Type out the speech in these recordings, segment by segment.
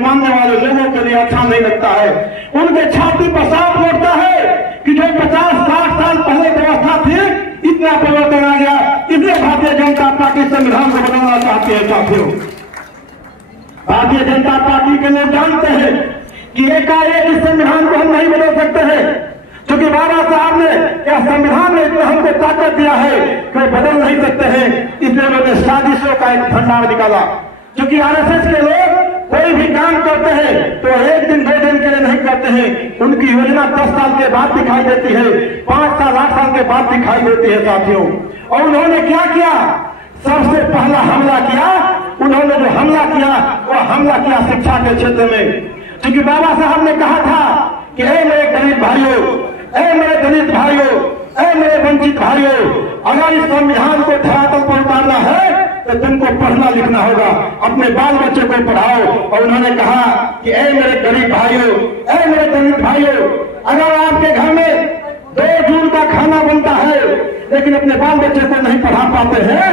मानने वाले लोगों के लिए अच्छा नहीं लगता है। उनके छाती पर सांप लौटता है कि जो 50-60 साल पहले व्यवस्था थी इतना परिवर्तन आ गया, इसलिए भारतीय जनता पार्टी संविधान को बदलना चाहती है। साथियों, भारतीय जनता पार्टी के लोग जानते हैं कि एकाएक इस संविधान को हम नहीं बदल सकते हैं, क्योंकि बाबा साहब ने यह संविधान में इतना हमको ताकत दिया है कि बदल नहीं सकते हैं। इसलिए उन्होंने साजिशों का एक भंडार निकाला। क्योंकि आरएसएस के लोग कोई भी काम करते हैं तो 1 दिन 2 दिन के लिए नहीं करते हैं, उनकी योजना 10 साल के बाद दिखाई देती है, 5 साल 8 साल के बाद दिखाई देती है। साथियों, और उन्होंने क्या किया? सबसे पहला हमला किया, उन्होंने जो हमला किया वो हमला किया शिक्षा के क्षेत्र में। क्योंकि बाबा साहब ने कहा था कि ऐ मेरे गरीब भाइयों, ऐ मेरे दलित भाइयों, ऐ मेरे वंचित भाइयों, अगर इस संविधान को धरातल पर उतारना है तो तुमको पढ़ना लिखना होगा, अपने बाल बच्चों को पढ़ाओ। और उन्होंने कहा कि ऐ मेरे गरीब भाइयों, ऐ मेरे दलित भाइयों, अगर आपके घर में 2 जून का खाना बनता है लेकिन अपने बाल बच्चे को नहीं पढ़ा पाते हैं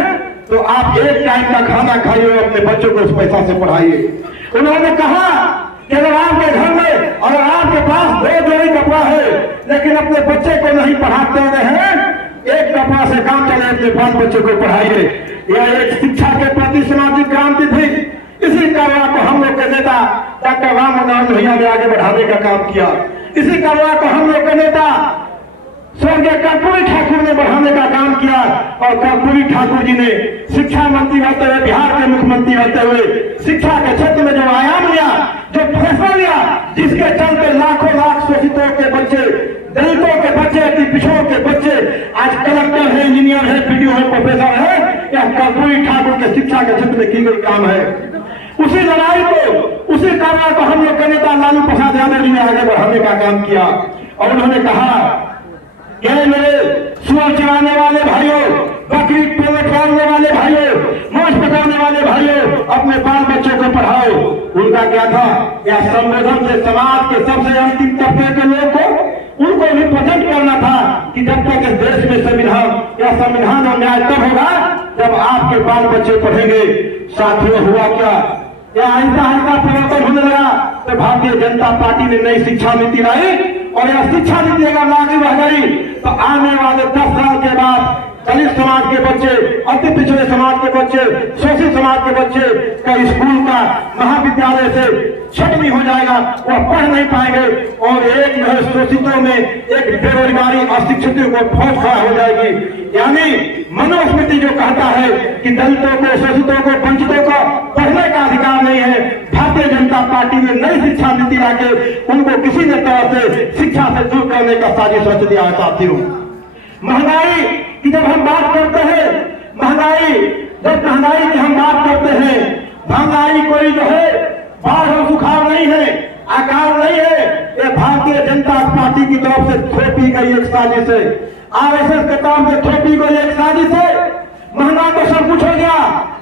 तो आप 1 टाइम का खाना खाइए और अपने बच्चों को उस पैसा से पढ़ाइए। उन्होंने कहा कि अगर आपके घर में और आपके पास 2 जोड़ी कपड़ा है लेकिन अपने बच्चे को नहीं पढ़ाते हैं, 1 कपड़ा से काम चले, अपने बाल बच्चे को पढ़ाइए। यह एक शिक्षा के प्रति सामाजिक क्रांति थी। इसी कार्य को हम लोग के नेता डॉक्टर राम मनोहर भैया ने आगे बढ़ाने का काम किया। इसी कार्य को हम लोग के नेता स्वर्गीय कर्पूरी ठाकुर ने बढ़ाने का काम किया। और कर्पूरी ठाकुर जी ने शिक्षा मंत्री रहते हुए, बिहार के मुख्यमंत्री रहते हुए शिक्षा के क्षेत्र में जो आयाम लिया, जो फैसला लिया, जिसके चलते लाखों लाख शोषितों के बच्चे, दलितों के बच्चे, अति पिछड़ों के बच्चे आज कलेक्टर है, इंजीनियर है, पीडीओ है, प्रोफेसर है, यह कर्पूरी ठाकुर के शिक्षा के क्षेत्र में की गई काम है। उसी लड़ाई को, उसी कार्य को हम लोग के नेता लालू प्रसाद यादव जी ने आगे बढ़ाने का काम किया। और उन्होंने कहा कि मेरे सुअर चराने वाले भाइयों, बकरी पकाने वाले भाइयों, मांस पकाने वाले भाइयों, अपने बाल बच्चों को पढ़ाओ। उनका क्या था? यह संबोधन से समाज के सबसे अंतिम तबके के लोगों को उनको रिप्रेजेंट करना था कि जब तक इस देश में संविधान और न्याय तब होगा जब आपके बाल बच्चे पढ़ेंगे। साथियों, हुआ क्या? यह आहिस्ता परिवर्तन होने लगा तो भारतीय जनता पार्टी ने नई शिक्षा नीति लाई और यह शिक्षा नीति अगर लागू रह गई तो आने वाले 10 साल के बाद दलित समाज के बच्चे, अति पिछड़े समाज के बच्चे, शोषित समाज के बच्चे का स्कूल का, महाविद्यालय से छटनी हो जाएगा, वह पढ़ नहीं पाएंगे। और एक शोषितों में एक बेरोजगारी, अशिक्षितों को फौज खड़ा हो जाएगी। यानी मनुस्मृति जो कहता है कि दलितों को, शोषितों को, वंचितों को पढ़ने का अधिकार नहीं है, भारतीय जनता पार्टी ने नई शिक्षा नीति लाके उनको किसी न तरह से शिक्षा से दूर करने का साजिश रच दिया है। साथियों, महंगाई की जब हम बात करते हैं, महंगाई की हम बात करते हैं, महंगाई कोई जो है बाढ़ और सुखाड़ नहीं है, अकाल नहीं है, ये भारतीय जनता पार्टी की तरफ से थोपी गई एक साजिश है, आरएसएस के तरफ से थोपी गई एक साजिश है। महंगा तो सब कुछ हो गया,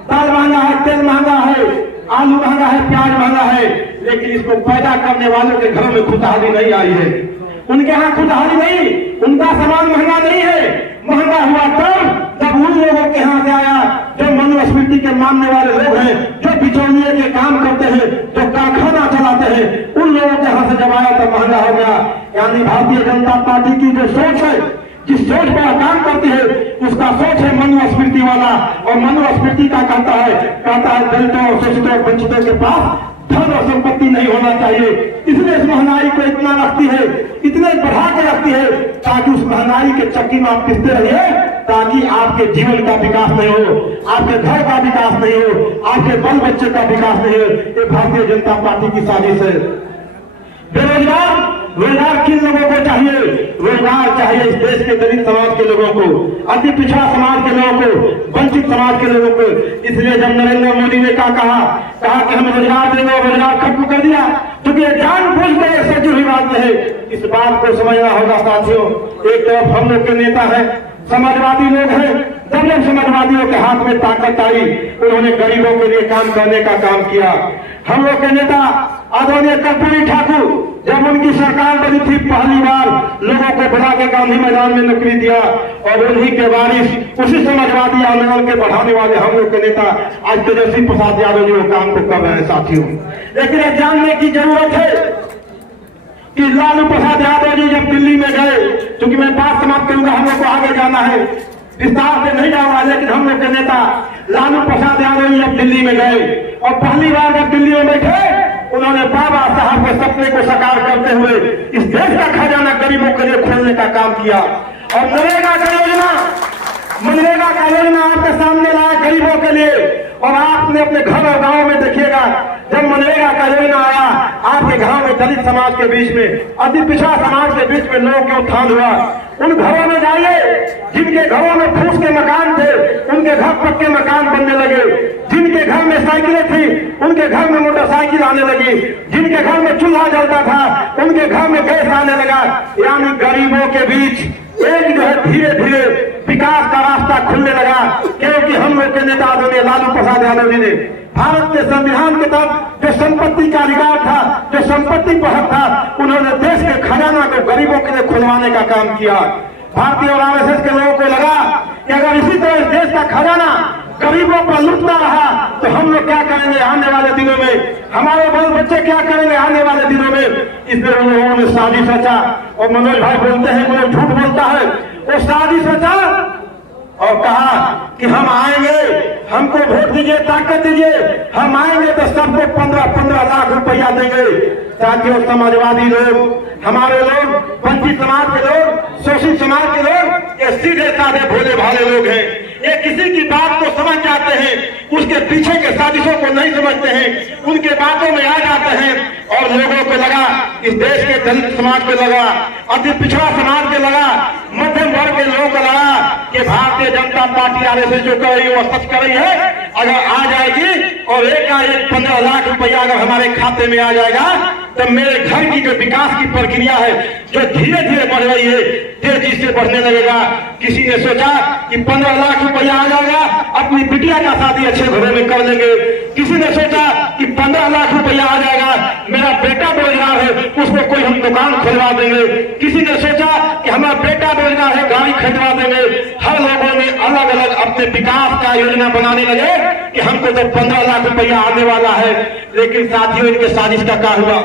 दाल महंगा है, तेल महंगा है, आलू महंगा है, प्याज महंगा है, लेकिन इसको पैदा करने वालों के घरों में खुशहाली नहीं आई है। उनके यहाँ खुशहाली नहीं, उनका सामान महंगा नहीं है। महंगा हुआ तब जब उन लोगों के यहाँ से आया जो मनुस्मृति के मानने वाले लोग हैं, जो बिचौलिए के काम करते हैं, जो कारखाना चलाते हैं, उन लोगों के यहाँ से जब आया तब महंगा हो गया। यानी भारतीय जनता पार्टी की जो सोच है, जिस सोच पर काम करती है, उसका सोच है मनुस्मृति वाला। और मनुस्मृति का कहता है दलितों, शोषितों, वंचितों के पास धन और संपत्ति नहीं होना चाहिए। इसलिए इस महंगाई को इतना रखती है, इतने बढ़ा के रखती है ताकि उस महंगाई के चक्की में आप पिसते रहिए, ताकि आपके जीवन का विकास नहीं हो, आपके घर का विकास नहीं हो, आपके बाल बच्चे का विकास नहीं हो। ये भारतीय जनता पार्टी की साजिश है। रोजगार किन लोगों को चाहिए? रोजगार चाहिए इस देश के दलित समाज के लोगों को, अति पिछड़ा समाज के लोगों को, वंचित समाज के लोगों को। इसलिए जब नरेंद्र मोदी ने कहा कि हम रोजगार देंगे, रोजगार खत्म कर दिया, क्योंकि ये जानबूझकर एक सजी हुई बात है। इस बात को समझना होगा साथियों। एक तरफ हम लोग के नेता है, समाजवादी लोग हैं, जब समाजवादियों के हाथ में ताकत आई, उन्होंने गरीबों के लिए काम करने का काम किया। हम लोग के नेता आदरणीय कर्पूरी ठाकुर जब उनकी सरकार बनी थी पहली बार लोगों को बुला के गांधी मैदान में नौकरी दिया और उन्हीं के वारिस उसी समाजवादी आंदोलन के बढ़ाने वाले हम लोग के नेता आज तेजस्वी प्रसाद यादव जी वो काम को कर रहे हैं साथियों। लेकिन यह जानने की जरूरत है कि लालू प्रसाद यादव जी जब दिल्ली में गए, क्योंकि मैं बात समाप्त करूंगा, हम लोग को आगे जाना है, विस्तार से नहीं जाऊंगा, लेकिन हम लोग के नेता लालू प्रसाद यादव जी जब दिल्ली में गए और पहली बार जब दिल्ली में बैठे उन्होंने बाबा साहब के सपने को साकार करते हुए इस देश का खजाना गरीबों के लिए खोलने का काम किया और मनरेगा का योजना आपके सामने लाया गरीबों के लिए। और आपने अपने घर और गांव में देखिएगा जब मनरेगा का योजना आया आपके गांव में दलित समाज के बीच में अति पिछड़ा समाज के बीच में लोगों के उत्थान हुआ। उन घरों में जाइए जिनके घरों में फूस के मकान थे उनके घर पक्के मकान बनने लगे, जिनके घर में साइकिलें थी उनके घर में मोटरसाइकिल आने लगी, जिनके घर में चूल्हा जलता था उनके घर में गैस आने लगा। यानी गरीबों के बीच एक जो है धीरे धीरे विकास का रास्ता खुलने लगा, क्योंकि हम लोग के नेता आदरणीय लालू प्रसाद यादव जी ने भारत के संविधान के तहत जो संपत्ति का अधिकार था, जो संपत्ति पर हक था, उन्होंने देश के खजाना को गरीबों के लिए खुलवाने का काम किया। भारतीय और आरएसएस के लोगों को लगा कि अगर इसी तरह इस देश का खजाना गरीबों पर लुटता रहा तो हम लोग क्या करेंगे आने वाले दिनों में, हमारे बाल बच्चे क्या करेंगे आने वाले दिनों में। इसलिए उन लोगों ने साजिश रचा और मनोज भाई बोलते हैं मनोज झूठ बोलता है, वो साजिश रचा और कहा कि हम आएंगे, हमको वोट दीजिए, ताकत दीजिए, हम आएंगे तो सबको 15-15 लाख रुपया देंगे। साथियों समाजवादी लोग, हमारे लोग, वंचित समाज के लोग, शोषित समाज के लोग ये सीधे साधे भोले भाले लोग हैं। ये किसी की बात को समझ जाते हैं, उसके पीछे के साजिशों को नहीं समझते हैं, उनके बातों में आ जाते हैं। और लोगों को लगा, इस देश के दलित समाज को लगा, अति पिछड़ा समाज को लगा, मध्यम वर्ग के लोगों को लगा कि भारतीय जनता पार्टी आरएसएस जो कर रही है वो सच कर रही है। अगर आ जाएगी और एक 15 लाख रुपया अगर हमारे खाते में आ जाएगा तो मेरे घर की जो विकास की प्रक्रिया है जो धीरे धीरे बढ़ रही है तेजी से बढ़ने लगेगा। किसी ने सोचा कि 15 लाख रुपया आ जाएगा, अपनी बिटिया का शादी अच्छे घरों में कर लेंगे। किसी ने सोचा कि 15 लाख रुपया आ जाएगा, मेरा बेटा बेरोजगार है उसको कोई हम दुकान खुलवा देंगे। किसी ने सोचा कि हमारा बेटा बेरोजगार है गाड़ी खरीदवा देंगे। हर लोगों ने अलग अलग अपने विकास का योजना बनाने लगे कि हमको तो 15 लाख रुपया आने वाला है। लेकिन साथियों इनके साजिश का क्या हुआ।